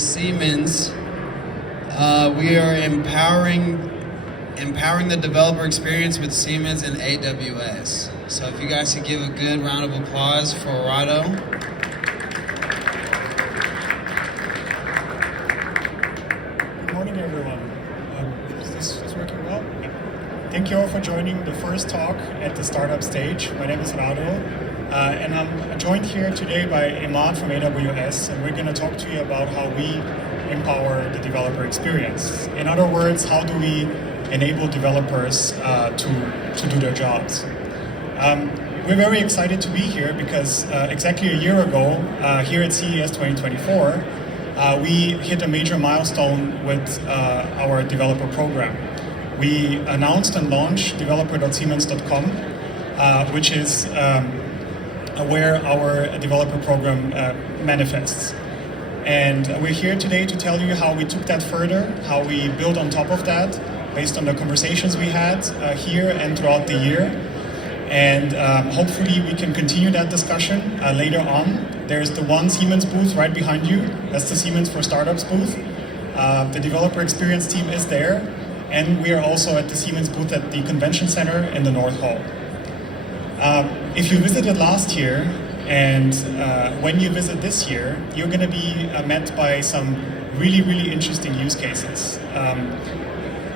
Siemens, we are empowering the developer experience with Siemens and AWS. So if you guys could give a good round of applause for Rado. Good morning, everyone. Is this working well? Yeah. Thank you all for joining the first talk at the startup stage. My name is Rado, and I'm joined here today by Emad from AWS, and we're going to talk to you about how we empower the developer experience. In other words, how do we enable developers to do their jobs? We're very excited to be here because exactly a year ago, here at CES 2024, we hit a major milestone with our developer program. We announced and launched developer.siemens.com, which is where our developer program manifests. And we're here today to tell you how we took that further, how we built on top of that, based on the conversations we had here and throughout the year. And hopefully we can continue that discussion later on. There's the one Siemens booth right behind you. That's the Siemens for Startups booth. The developer experience team is there. And we are also at the Siemens booth at the Convention Center in the North Hall. If you visited last year, and when you visit this year, you're going to be met by some really, really interesting use cases.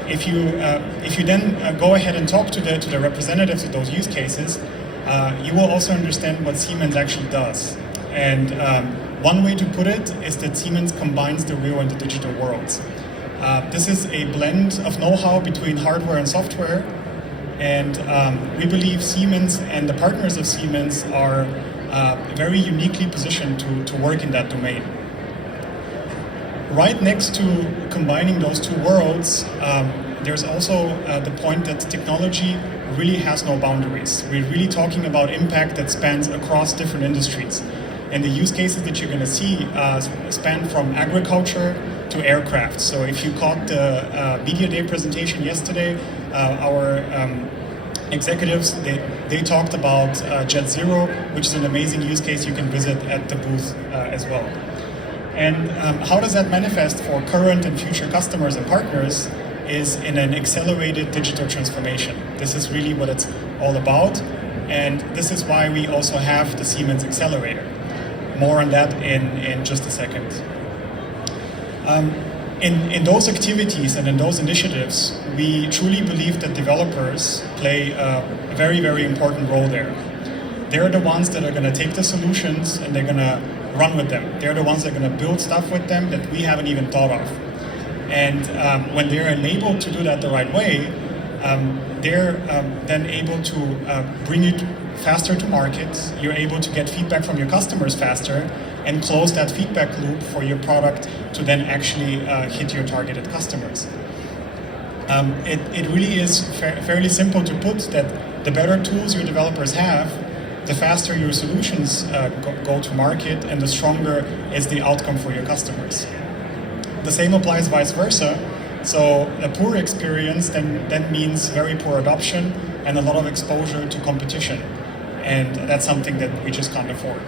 If you then go ahead and talk to the representatives of those use cases, you will also understand what Siemens actually does. And one way to put it is that Siemens combines the real and the digital worlds. This is a blend of know-how between hardware and software, and we believe Siemens and the partners of Siemens are very uniquely positioned to work in that domain. Right next to combining those two worlds, there's also the point that technology really has no boundaries. We're really talking about impact that spans across different industries. And the use cases that you're going to see span from agriculture to aircraft. So if you caught the Media Day presentation yesterday, our executives, they talked about Jet Zero, which is an amazing use case you can visit at the booth as well. And how does that manifest for current and future customers and partners is in an accelerated digital transformation. This is really what it's all about. And this is why we also have the Siemens Xcelerator. More on that in just a second. In those activities and in those initiatives, we truly believe that developers play a very, very important role there. They're the ones that are going to take the solutions and they're going to run with them. They're the ones that are going to build stuff with them that we haven't even thought of. And when they're enabled to do that the right way, they're then able to bring it faster to market. You're able to get feedback from your customers faster and close that feedback loop for your product to then actually hit your targeted customers. It really is fairly simple to put that the better tools your developers have, the faster your solutions go to market and the stronger is the outcome for your customers. The same applies vice versa. So a poor experience then means very poor adoption and a lot of exposure to competition. And that's something that we just can't afford.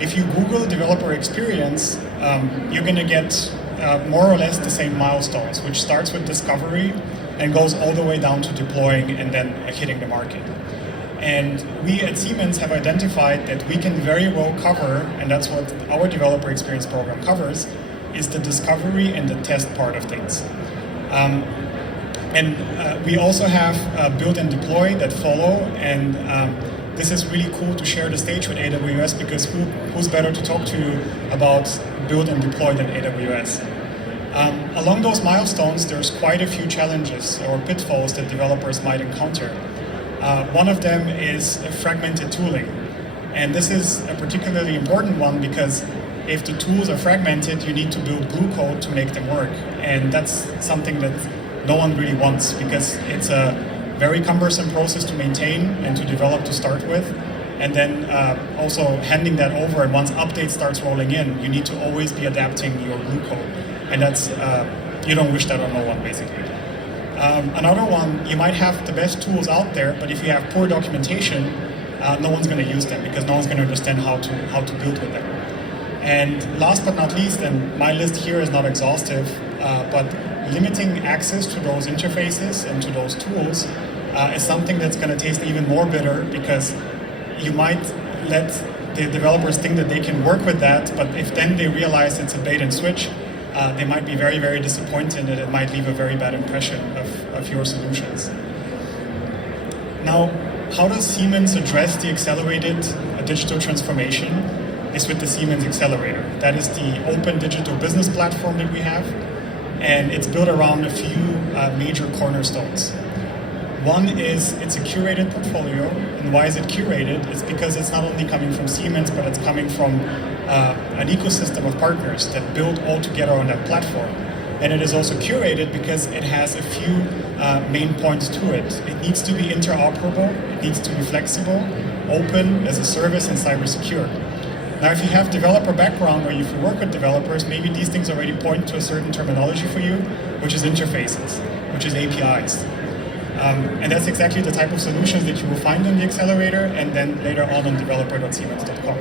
If you Google developer experience, you're going to get more or less the same milestones, which starts with discovery and goes all the way down to deploying and then hitting the market. And we at Siemens have identified that we can very well cover, and that's what our developer experience program covers, is the discovery and the test part of things. We also have build and deploy that follow, and this is really cool to share the stage with AWS because who's better to talk to you about build and deploy than AWS? Along those milestones, there's quite a few challenges or pitfalls that developers might encounter. One of them is fragmented tooling. And this is a particularly important one because if the tools are fragmented, you need to build glue code to make them work. And that's something that no one really wants because it's a very cumbersome process to maintain and to develop to start with. And then also handing that over, and once update starts rolling in, you need to always be adapting your glue code. And that's, you don't wish that on no one, basically. Another one, you might have the best tools out there, but if you have poor documentation, no one's going to use them because no one's going to understand how to build with them. And last but not least, and my list here is not exhaustive, but limiting access to those interfaces and to those tools is something that's going to taste even more bitter, because you might let the developers think that they can work with that, but if then they realize it's a bait and switch, they might be very, very disappointed, and it might leave a very bad impression of your solutions. Now, how does Siemens address the accelerated digital transformation? Is with the Siemens Xcelerator. That is the open digital business platform that we have, and it's built around a few major cornerstones. One is it's a curated portfolio, and why is it curated? It's because it's not only coming from Siemens, but it's coming from an ecosystem of partners that build all together on that platform. And it is also curated because it has a few main points to it. It needs to be interoperable, it needs to be flexible, open as a service, and cyber secure. Now, if you have developer background or if you work with developers, maybe these things already point to a certain terminology for you, which is interfaces, which is APIs. And that's exactly the type of solutions that you will find in the Xcelerator and then later on developer.siemens.com.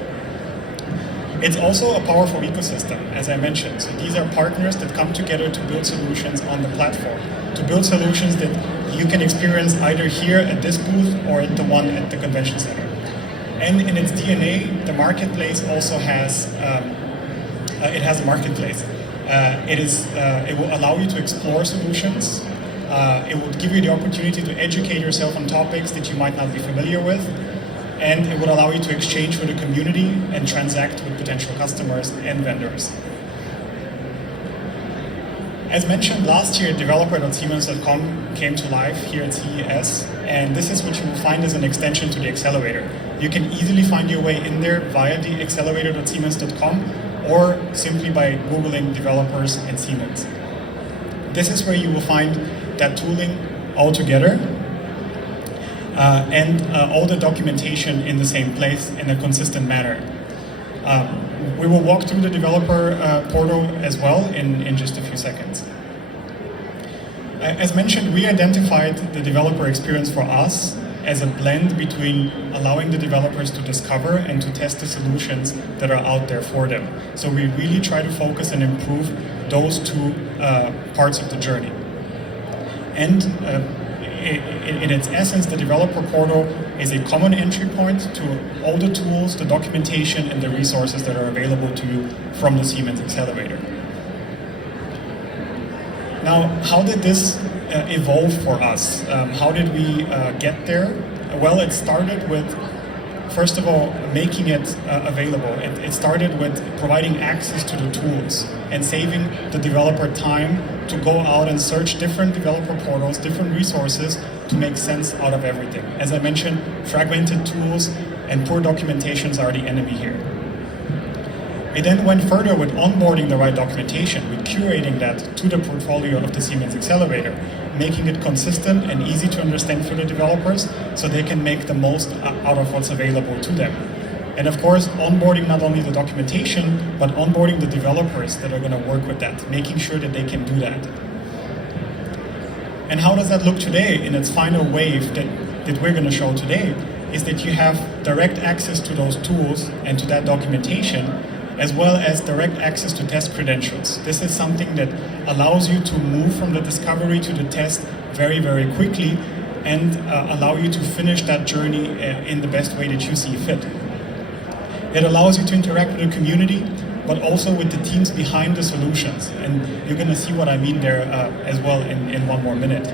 It's also a powerful ecosystem, as I mentioned. So these are partners that come together to build solutions on the platform, to build solutions that you can experience either here at this booth or at the one at the convention center. And in its DNA, the marketplace also has it has a marketplace. It will allow you to explore solutions. It will give you the opportunity to educate yourself on topics that you might not be familiar with, and it will allow you to exchange with the community and transact with potential customers and vendors. As mentioned last year, developer.siemens.com came to life here at CES, and this is what you will find as an extension to the Xcelerator. You can easily find your way in there via the Xcelerator.siemens.com or simply by Googling developers and Siemens. This is where you will find that tooling all together and all the documentation in the same place in a consistent manner. We will walk through the developer portal as well in just a few seconds. As mentioned, we identified the developer experience for us as a blend between allowing the developers to discover and to test the solutions that are out there for them. So we really try to focus and improve those two parts of the journey. And in its essence, the developer portal is a common entry point to all the tools, the documentation, and the resources that are available to you from the Siemens Xcelerator. Now, how did this evolve for us? How did we get there? Well, it started with, first of all, making it available. It started with providing access to the tools and saving the developer time to go out and search different developer portals, different resources to make sense out of everything. As I mentioned, fragmented tools and poor documentations are the enemy here. We then went further with onboarding the right documentation, with curating that to the portfolio of the Siemens Xcelerator, making it consistent and easy to understand for the developers so they can make the most out of what's available to them. And of course, onboarding not only the documentation, but onboarding the developers that are going to work with that, making sure that they can do that. And how does that look today in its final wave that we're going to show today, is that you have direct access to those tools and to that documentation, as well as direct access to test credentials. This is something that allows you to move from the discovery to the test very, very quickly and allow you to finish that journey in the best way that you see fit. It allows you to interact with the community, but also with the teams behind the solutions. And you're going to see what I mean there as well in one more minute.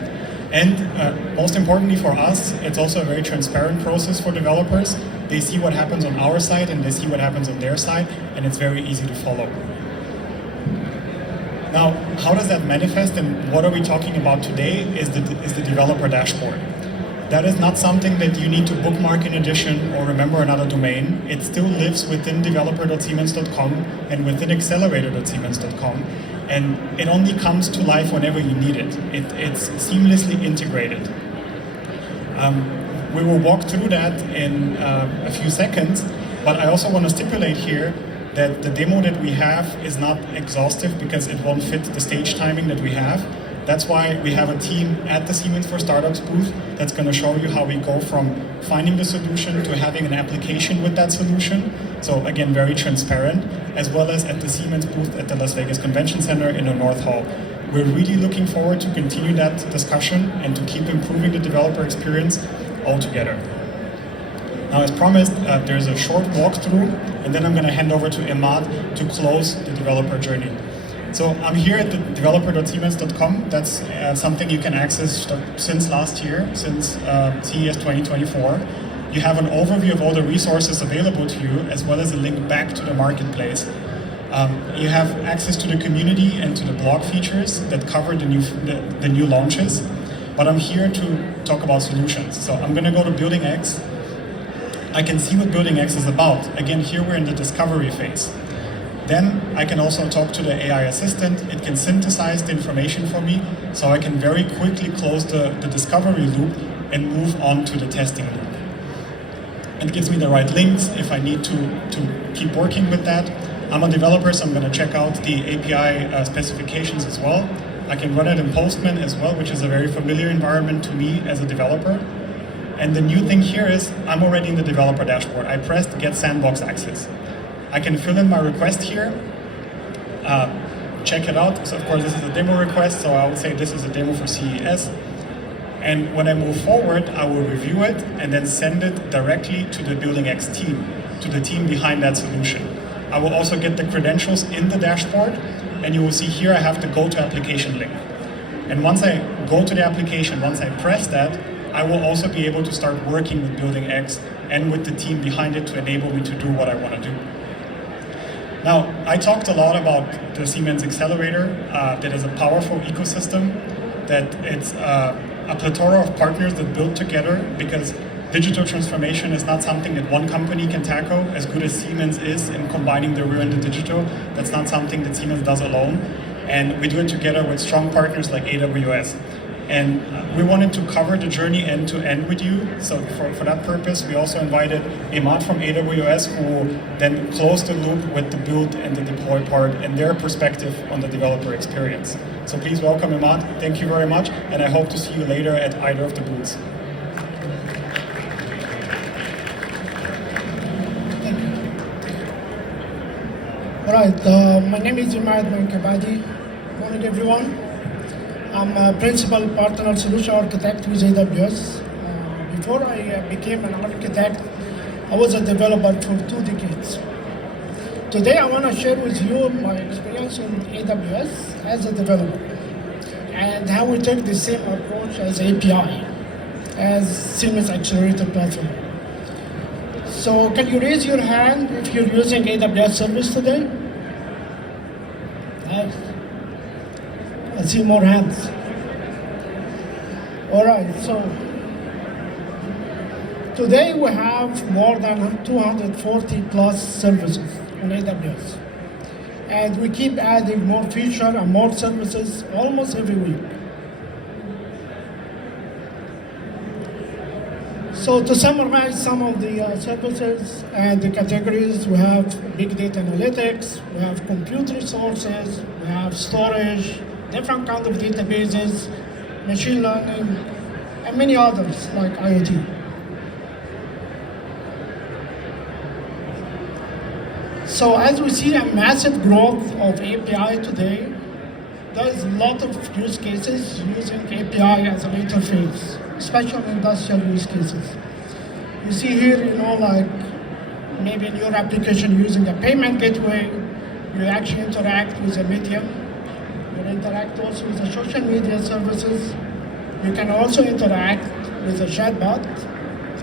And most importantly for us, it's also a very transparent process for developers. They see what happens on our side and they see what happens on their side, and it's very easy to follow. Now, how does that manifest, and what are we talking about today is the developer dashboard. That is not something that you need to bookmark in addition or remember another domain. It still lives within developer.siemens.com and within Xcelerator.siemens.com. And it only comes to life whenever you need it. It's seamlessly integrated. We will walk through that in a few seconds, but I also want to stipulate here that the demo that we have is not exhaustive because it won't fit the stage timing that we have. That's why we have a team at the Siemens for Startups booth that's going to show you how we go from finding the solution to having an application with that solution, So again, very transparent, as well as at the Siemens booth at the Las Vegas Convention Center in the North Hall. We're really looking forward to continue that discussion and to keep improving the developer experience all together. Now, as promised, there's a short walkthrough, and then I'm going to hand over to Emad to close the developer journey. So I'm here at the developer.siemens.com. That's something you can access since last year, since CES 2024. You have an overview of all the resources available to you, as well as a link back to the marketplace. You have access to the community and to the blog features that cover the new launches. But I'm here to talk about solutions. So I'm going to go to Building X. I can see what Building X is about. Again, here we're in the discovery phase. Then I can also talk to the AI assistant. It can synthesize the information for me, so I can very quickly close the discovery loop and move on to the testing loop. It gives me the right links if I need to keep working with that. I'm a developer, so I'm going to check out the API specifications as well. I can run it in Postman as well, which is a very familiar environment to me as a developer. And the new thing here is I'm already in the developer dashboard. I pressed Get Sandbox Access. I can fill in my request here, check it out. So of course this is a demo request, so I would say this is a demo for CES. And when I move forward, I will review it and then send it directly to the Building X team, to the team behind that solution. I will also get the credentials in the dashboard, and you will see here I have the Go to Application link. And once I go to the application, once I press that, I will also be able to start working with Building X and with the team behind it to enable me to do what I want to do. Now, I talked a lot about the Siemens Xcelerator, that is a powerful ecosystem, that it's a plethora of partners that build together, because digital transformation is not something that one company can tackle. As good as Siemens is in combining the real and the digital, that's not something that Siemens does alone. And we do it together with strong partners like AWS. And we wanted to cover the journey end to end with you. So for that purpose, we also invited Emad from AWS, who will then close the loop with the build and the deploy part and their perspective on the developer experience. So please welcome Emad. Thank you very much. And I hope to see you later at either of the booths. All right, my name is Emad Mankbadi. Good morning, everyone. I'm a principal partner solution architect with AWS. Before I became an architect, I was a developer for 2 decades. Today, I want to share with you my experience in AWS as a developer and how we take the same approach as API, as Siemens Xcelerator platform. So can you raise your hand if you're using AWS service today? Nice. I see more hands. All right, so today we have more than 240 plus services on AWS. And we keep adding more features and more services almost every week. So to summarize some of the services and the categories, we have big data analytics, we have compute resources, we have storage, different kinds of databases, machine learning, and many others like IoT. So as we see a massive growth of API today, there's a lot of use cases using API as an interface, especially industrial use cases. You see here, like maybe in your application using a payment gateway, you actually interact with a medium. You interact also with the social media services. You can also interact with a chatbot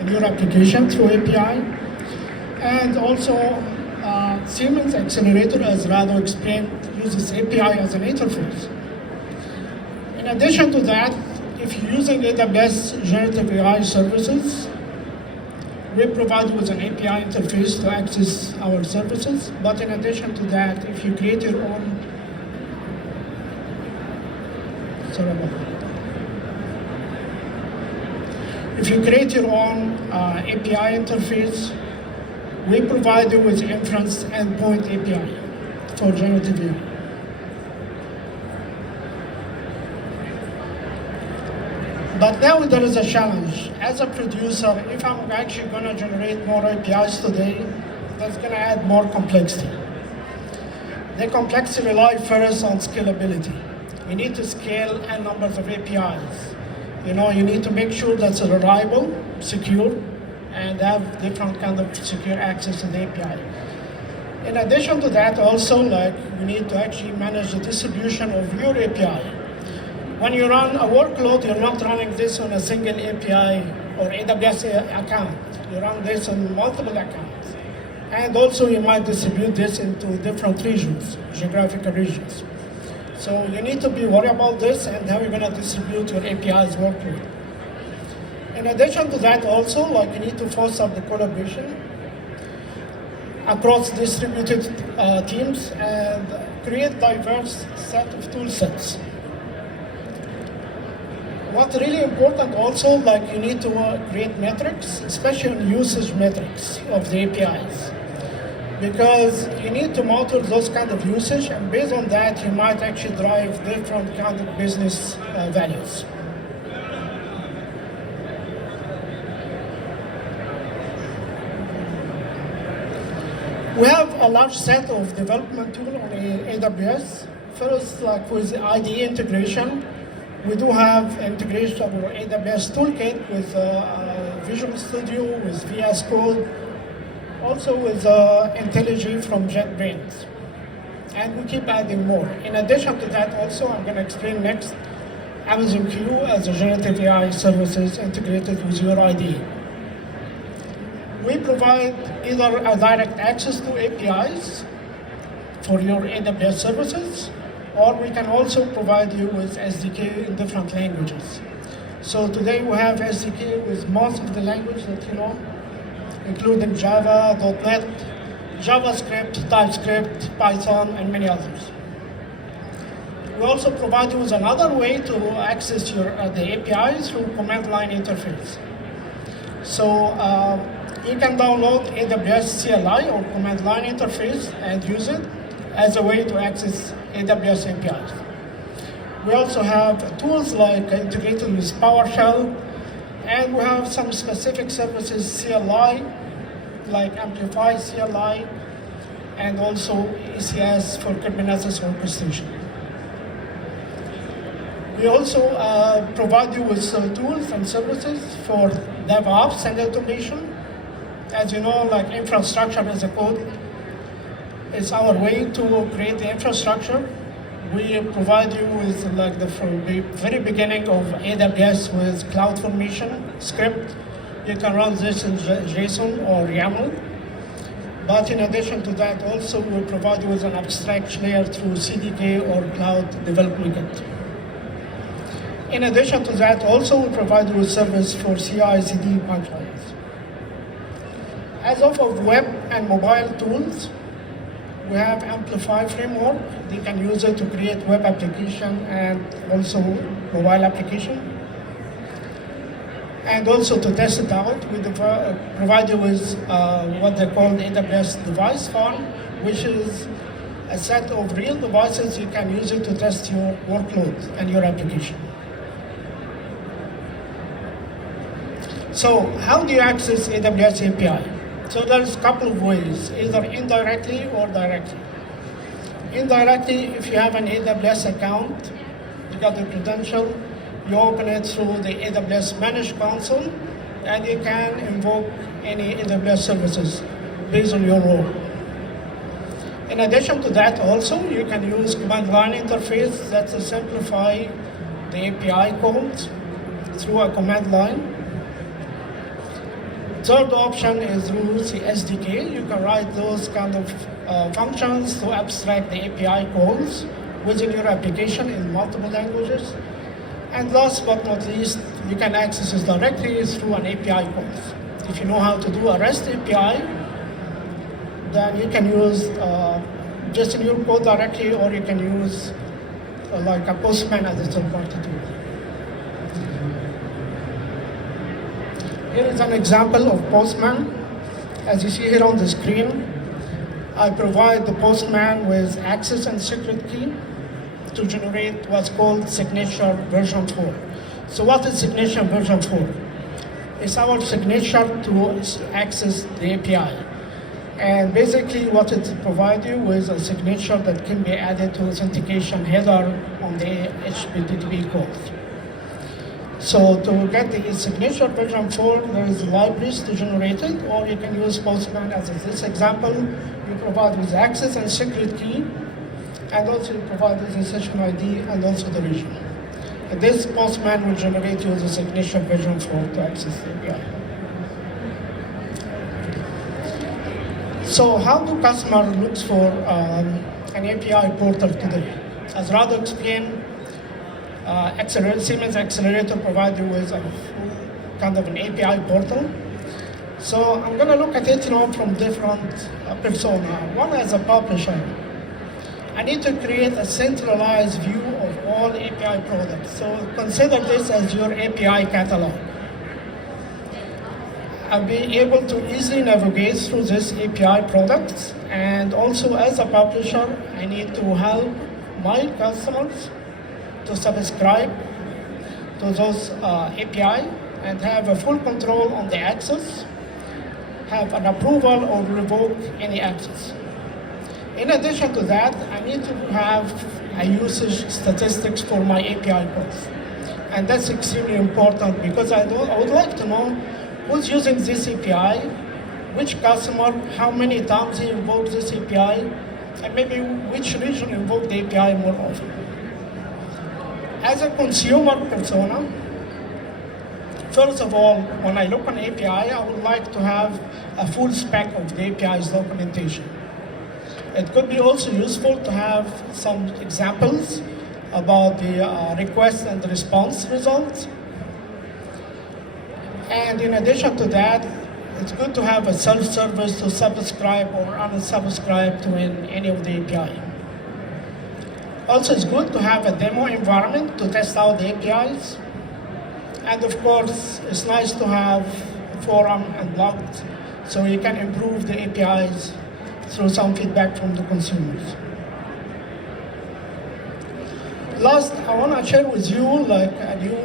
in your application through API. And also, Siemens Xcelerator, as Rado explained, uses API as an interface. In addition to that, if you're using AWS generative AI services, we provide you with an API interface to access our services. But in addition to that, if you create your own, If you create your own API interface, we provide you with inference endpoint API for generative AI. But now there is a challenge. As a producer, if I'm actually going to generate more APIs today, that's going to add more complexity. The complexity relies first on scalability. You need to scale n numbers of APIs. You need to make sure that's reliable, secure, and have different kind of secure access to the API. In addition to that, also, you need to actually manage the distribution of your API. When you run a workload, you're not running this on a single API or AWS account. You run this on multiple accounts. And also, you might distribute this into different regions, geographical regions. So you need to be worried about this and how you're going to distribute your API's workload. In addition to that, also, you need to foster the collaboration across distributed teams and create diverse set of tool sets. What's really important also, you need to create metrics, especially usage metrics of the APIs. Because you need to monitor those kind of usage, and based on that, you might actually drive different kind of business values. We have a large set of development tools on AWS. First, with the IDE integration, we do have integration of our AWS toolkit with Visual Studio, with VS Code, also with IntelliJ from JetBrains. And we keep adding more. In addition to that, also, I'm going to explain next Amazon Q as a generative AI services integrated with your IDE. We provide either a direct access to APIs for your AWS services, or we can also provide you with SDK in different languages. So today we have SDK with most of the languages that you know, including Java, .NET, JavaScript, TypeScript, Python, and many others. We also provide you with another way to access the APIs through command line interface. So you can download AWS CLI or command line interface and use it as a way to access AWS APIs. We also have tools like integrated with PowerShell, and we have some specific services CLI, like Amplify CLI, and also ECS for Kubernetes orchestration. We also provide you with tools and services for DevOps and automation. As you know, infrastructure as a code is our way to create the infrastructure. We provide you with from the very beginning of AWS with CloudFormation script. You can run this in JSON or YAML. But in addition to that, also we provide you with an abstraction layer through CDK or Cloud Development Kit. In addition to that, also we provide you with service for CI/CD pipelines. As of web and mobile tools, we have Amplify framework. They can use it to create web application and also mobile application. And also to test it out, we provide you with what they call the AWS Device Farm, which is a set of real devices you can use it to test your workload and your application. So how do you access AWS API? So there's a couple of ways, either indirectly or directly. Indirectly, if you have an AWS account, you got the credential, you open it through the AWS Managed Console, and you can invoke any AWS services based on your role. In addition to that, also, you can use command line interface that will simplify the API calls through a command line. Third option is through the SDK. You can write those kind of functions to abstract the API calls within your application in multiple languages. And last but not least, you can access this directly through an API call. If you know how to do a REST API, then you can use just in your code directly, or you can use a Postman as a third-party tool. Here is an example of Postman. As you see here on the screen, I provide the Postman with access and secret key to generate what's called signature version 4. So what is signature version 4? It's our signature to access the API. And basically what it provides you is a signature that can be added to authentication header on the HTTP code. So to get the signature version 4, there is libraries to generate it, or you can use Postman as in this example. You provide with access and secret key, and also you provide with the session ID and also the region. And this Postman will generate you the signature version 4 to access the API. So how do customers look for an API portal today? As Rado explained, Siemens Xcelerator provides you with a full kind of an API portal. So I'm going to look at it, from different persona. One as a publisher, I need to create a centralized view of all API products. So consider this as your API catalog. I'll be able to easily navigate through this API products, and also as a publisher, I need to help my customers to subscribe to those API and have a full control on the access, have an approval or revoke any access. In addition to that, I need to have a usage statistics for my API calls. And that's extremely important because I would like to know who's using this API, which customer, how many times he invoked this API, and maybe which region invoked the API more often. As a consumer persona, first of all, when I look on API, I would like to have a full spec of the API's documentation. It could be also useful to have some examples about the request and the response results. And in addition to that, it's good to have a self-service to subscribe or unsubscribe to any of the API. Also, it's good to have a demo environment to test out the APIs. And of course, it's nice to have forum and blogs so you can improve the APIs through some feedback from the consumers. Last, I want to share with you a new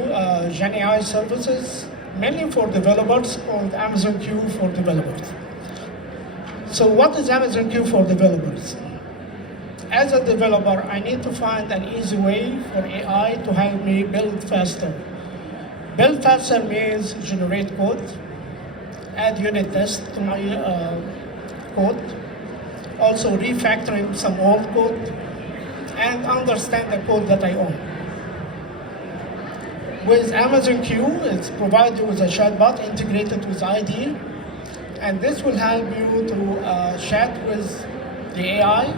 GenAI services, mainly for developers, called Amazon Q for developers. So what is Amazon Q for developers? As a developer, I need to find an easy way for AI to help me build faster. Build faster means generate code, add unit tests to my code, also refactoring some old code, and understand the code that I own. With Amazon Q, it's provided you with a chatbot integrated with ID, and this will help you to chat with the AI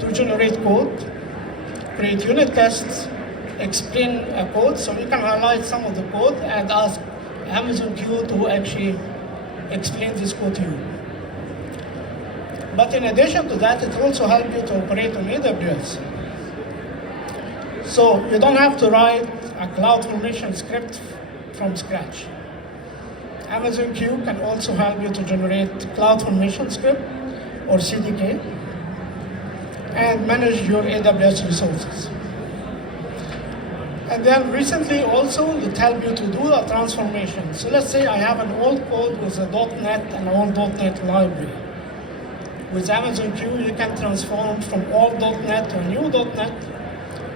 to generate code, create unit tests, explain a code, so you can highlight some of the code and ask Amazon Q to actually explain this code to you. But in addition to that, it also helps you to operate on AWS. So you don't have to write a CloudFormation script from scratch. Amazon Q can also help you to generate CloudFormation script or CDK and manage your AWS resources. And then recently also it helped you to do a transformation. So let's say I have an old code with a .NET and an old .NET library. With Amazon Q, you can transform from old .NET to a new .NET,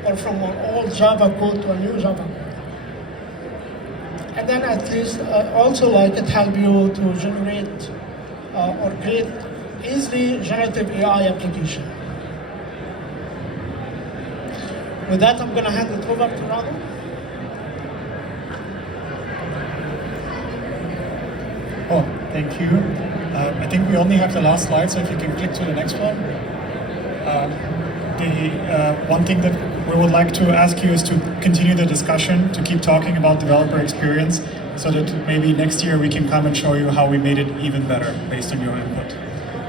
or from an old Java code to a new Java code. And then at least also it helps you to generate or create easily generative AI application. With that, I'm going to hand it over to Rado. Oh, thank you. I think we only have the last slide, so if you can click to the next one. One thing that we would like to ask you is to continue the discussion, to keep talking about developer experience, so that maybe next year we can come and show you how we made it even better based on your input.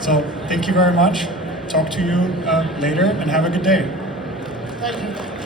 So thank you very much. Talk to you later and have a good day. Thank you.